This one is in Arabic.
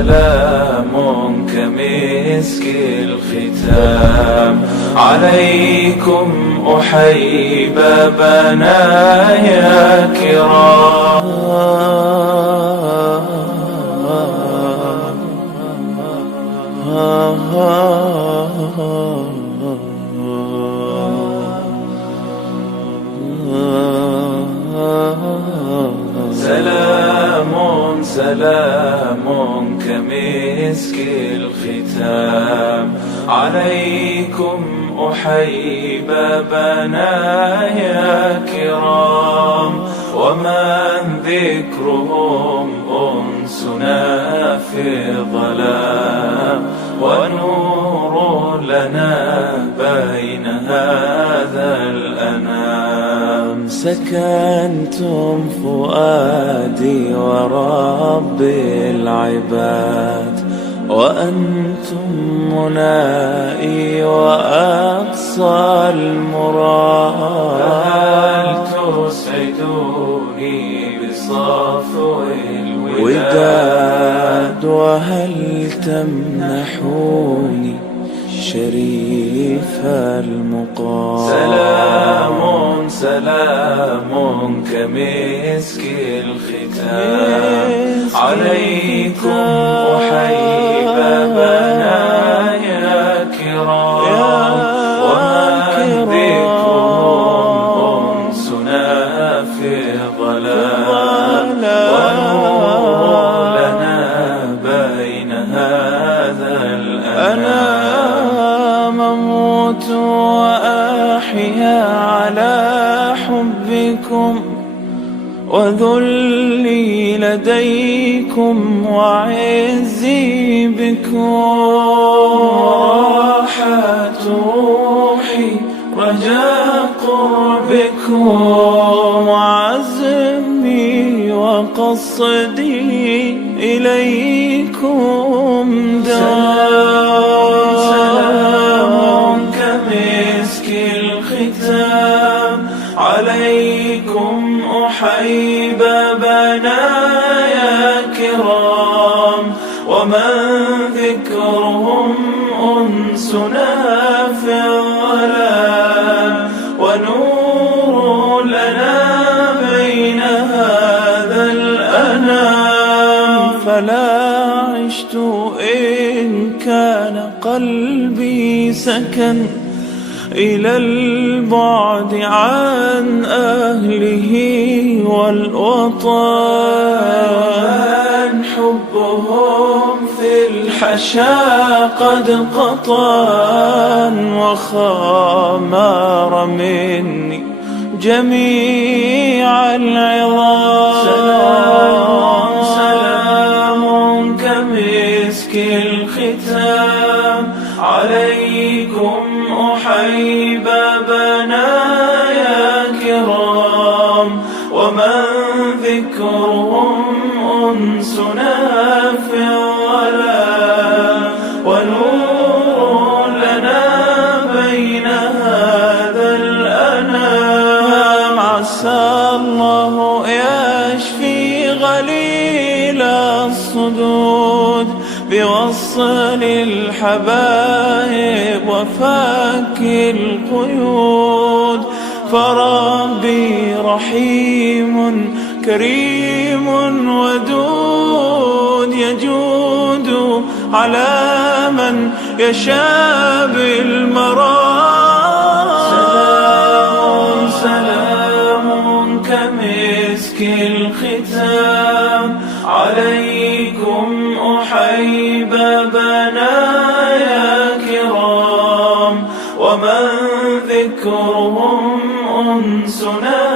سلام كمسك الختام عليكم أحيي بابنا يا كرام. سلام سلام كمسك الختام عليكم أحيي بابنا يا كرام ومن ذكرهم أنسنا في الظلام ونور لنا بين هذا الأنام. سكنتم فؤادي ورب العباد وأنتم منائي وأقصى المراد. هل تسعدوني بصفو الوداد وهل تمنحوني شريف المقام. سلام سلام كمسك الختام عليكم أحيي بابنا يا كرام ومن ذكرهم أنسنا في ظلام ونور لنا بين هذا الأنام. أموت وأحيا على حبكم وذلي لديكم وعزي بكم. راحت روحي رجاء قربكم وعزمي وقصدي إليكم دوام. سلام كمسك الختام عليكم أحيي بابنا يا كرام ومن ذكرهم أنسنا في الظلام ونور لنا بين هذا الأنام. فلا عشت إن كان قلبي سكن إلى البعد عن أهله والوطن. حبهم في الحشا قد قطن وخامر مني جميع العظام. سلام سلام كمسك الختام عليكم أحيي بابنا يا كرام ومن ذكرهم أنسنا في الظلام ونور لنا بين هذا الأنام. عسى الله يشفي غليل الصدود بوصل الحبائب وفك القيود. فربي رحيم كريم ودود يجود على من يشاء بالمرام. سلام سلام كمسك الختام عليكم أحيي بابنا يا كرام ومن ذكرهم أنسنا